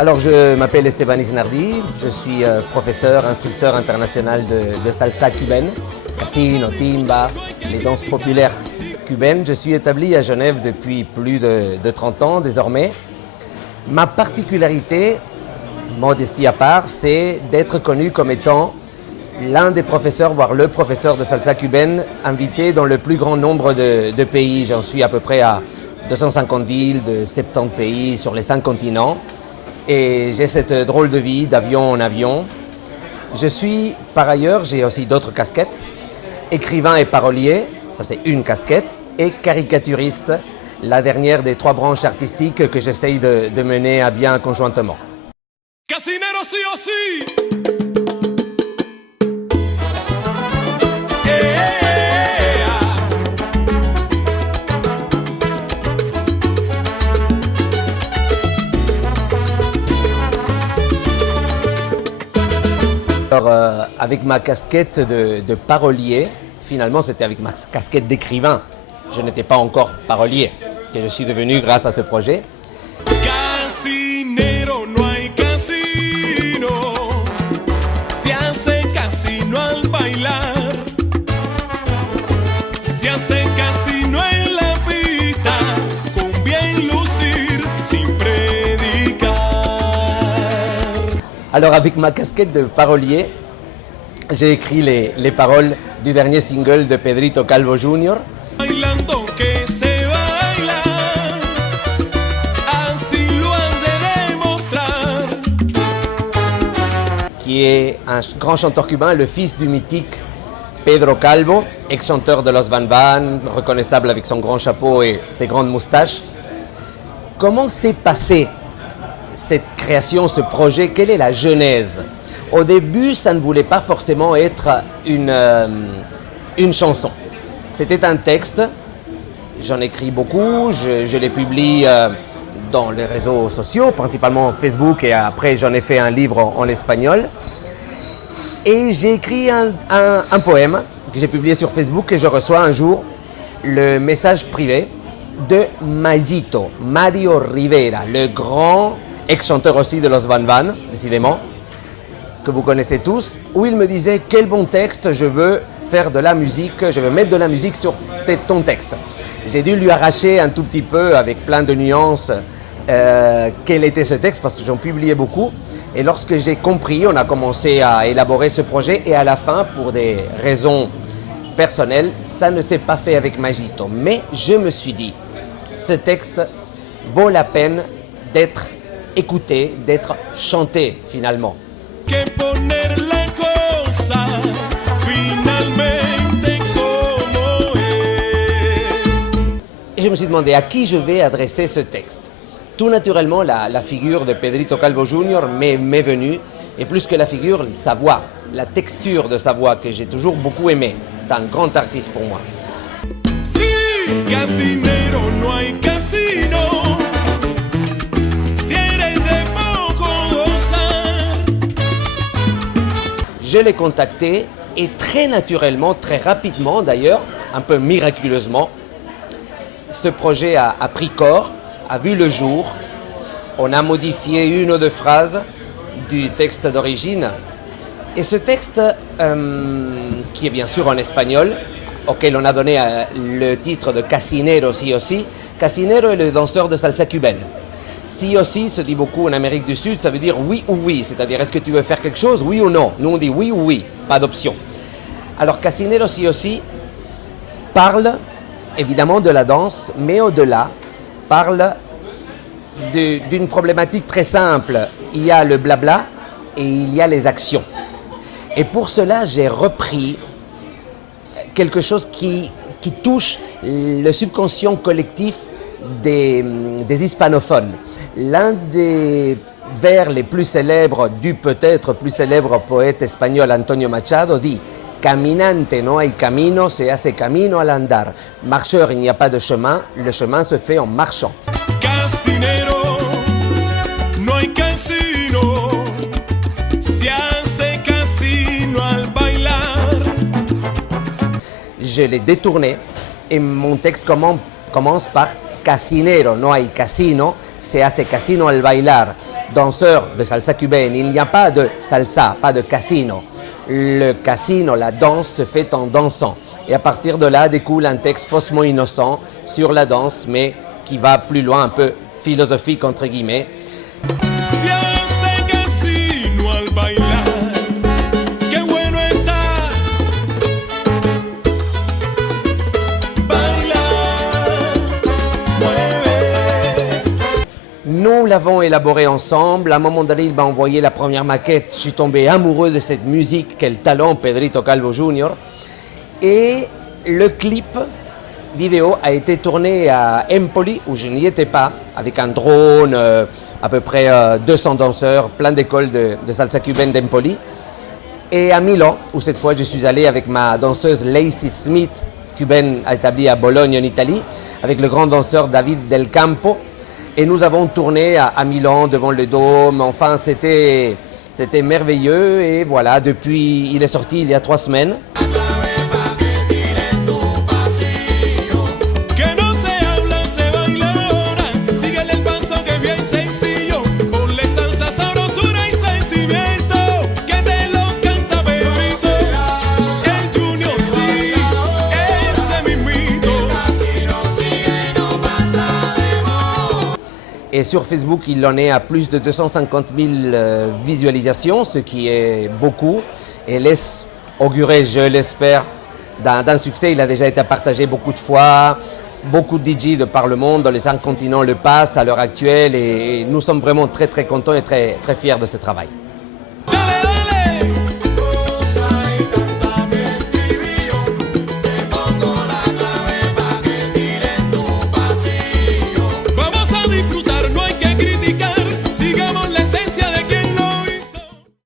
Alors, je m'appelle Esteban Isnardi, je suis professeur, instructeur international de salsa cubaine, casino, timba, les danses populaires cubaines. Je suis établi à Genève depuis plus de 30 ans désormais. Ma particularité, modestie à part, c'est d'être connu comme étant l'un des professeurs, voire le professeur de salsa cubaine invité dans le plus grand nombre de pays. J'en suis à peu près à 250 villes de 70 pays sur les 5 continents. Et j'ai cette drôle de vie d'avion en avion. Je suis, par ailleurs, j'ai aussi d'autres casquettes, écrivain et parolier, ça c'est une casquette, et caricaturiste, la dernière des 3 branches artistiques que j'essaye de mener à bien conjointement. Casinero sí o sí. Alors, avec ma casquette de parolier, finalement c'était avec ma casquette d'écrivain. Je n'étais pas encore parolier, que je suis devenu grâce à ce projet. Casinero, no hay casino. Se hace casino al bailar. Se hace casino en la vida, con bien lucir, sin predicar. Alors avec ma casquette de parolier, j'ai écrit les paroles du dernier single de Pedrito Calvo Jr. Bailando que se baila, así lo han de demostrar. Qui est un grand chanteur cubain, le fils du mythique Pedro Calvo, ex-chanteur de Los Van Van, reconnaissable avec son grand chapeau et ses grandes moustaches. Comment s'est passée cette création, ce projet? Quelle est la genèse? Au début, ça ne voulait pas forcément être une chanson. C'était un texte, j'en écris beaucoup, je les publie dans les réseaux sociaux, principalement Facebook, et après j'en ai fait un livre en espagnol. Et j'ai écrit un poème que j'ai publié sur Facebook et je reçois un jour le message privé de Mayito, Mario Rivera, le grand ex-chanteur aussi de Los Van Van, décidément, que vous connaissez tous, où il me disait « Quel bon texte, je veux faire de la musique, je veux mettre de la musique sur ton texte ». J'ai dû lui arracher un tout petit peu, avec plein de nuances, quel était ce texte, parce que j'en publiais beaucoup. Et lorsque j'ai compris, on a commencé à élaborer ce projet, et à la fin, pour des raisons personnelles, ça ne s'est pas fait avec Mayito. Mais je me suis dit, ce texte vaut la peine d'être écouté, d'être chanté finalement. Que poner la cosa finalmente como es. Et je me suis demandé à qui je vais adresser ce texte. Tout naturellement, la figure de Pedrito Calvo Jr. m'est venue, et plus que la figure, sa voix, la texture de sa voix que j'ai toujours beaucoup aimée. C'est un grand artiste pour moi. Sí, casinero, no hay casino. Je l'ai contacté et très naturellement, très rapidement d'ailleurs, un peu miraculeusement, ce projet a pris corps, a vu le jour. On a modifié une ou deux phrases du texte d'origine. Et ce texte, qui est bien sûr en espagnol, auquel on a donné le titre de Casinero sí o sí. Casinero est le danseur de salsa cubaine. Sí o sí se dit beaucoup en Amérique du Sud, ça veut dire oui ou oui, c'est-à-dire est-ce que tu veux faire quelque chose, oui ou non. Nous on dit oui ou oui, pas d'option. Alors Casinero sí o sí parle évidemment de la danse, mais au-delà, parle d'une problématique très simple. Il y a le blabla et il y a les actions. Et pour cela, j'ai repris quelque chose qui touche le subconscient collectif des hispanophones. L'un des vers les plus célèbres du peut-être plus célèbre poète espagnol Antonio Machado dit « Caminante no hay camino, se hace camino al andar ». Marcheur, il n'y a pas de chemin, le chemin se fait en marchant. Casinero, no hay casino, se hace casino al bailar. Je l'ai détourné et mon texte commence par Casinero, no hay casino, se hace casino al bailar. danseur de salsa cubaine. Il n'y a pas de salsa, pas de casino. Le casino, la danse, se fait en dansant. Et à partir de là découle un texte faussement innocent sur la danse, mais qui va plus loin, un peu philosophique entre guillemets. Se hace casino al bailar, qué bueno está. Bailar, mueve. Nous l'avons élaboré ensemble. À un moment donné, il m'a envoyé la première maquette. Je suis tombé amoureux de cette musique. Quel talent, Pedrito Calvo Jr. Et le clip vidéo a été tourné à Empoli, où je n'y étais pas, avec un drone, à peu près 200 danseurs, plein d'écoles de salsa cubaine d'Empoli. Et à Milan, où cette fois je suis allé avec ma danseuse Lacey Smith, cubaine établie à Bologne en Italie, avec le grand danseur David Del Campo. Et nous avons tourné à Milan, devant le Dôme. Enfin, c'était merveilleux. Et voilà, depuis, il est sorti il y a 3 semaines. Et sur Facebook, il en est à plus de 250 000 visualisations, ce qui est beaucoup, et laisse augurer, je l'espère, d'un succès. Il a déjà été partagé beaucoup de fois. Beaucoup de DJ de par le monde, dans les 5 continents, le passent à l'heure actuelle, et nous sommes vraiment très très contents et très fiers de ce travail.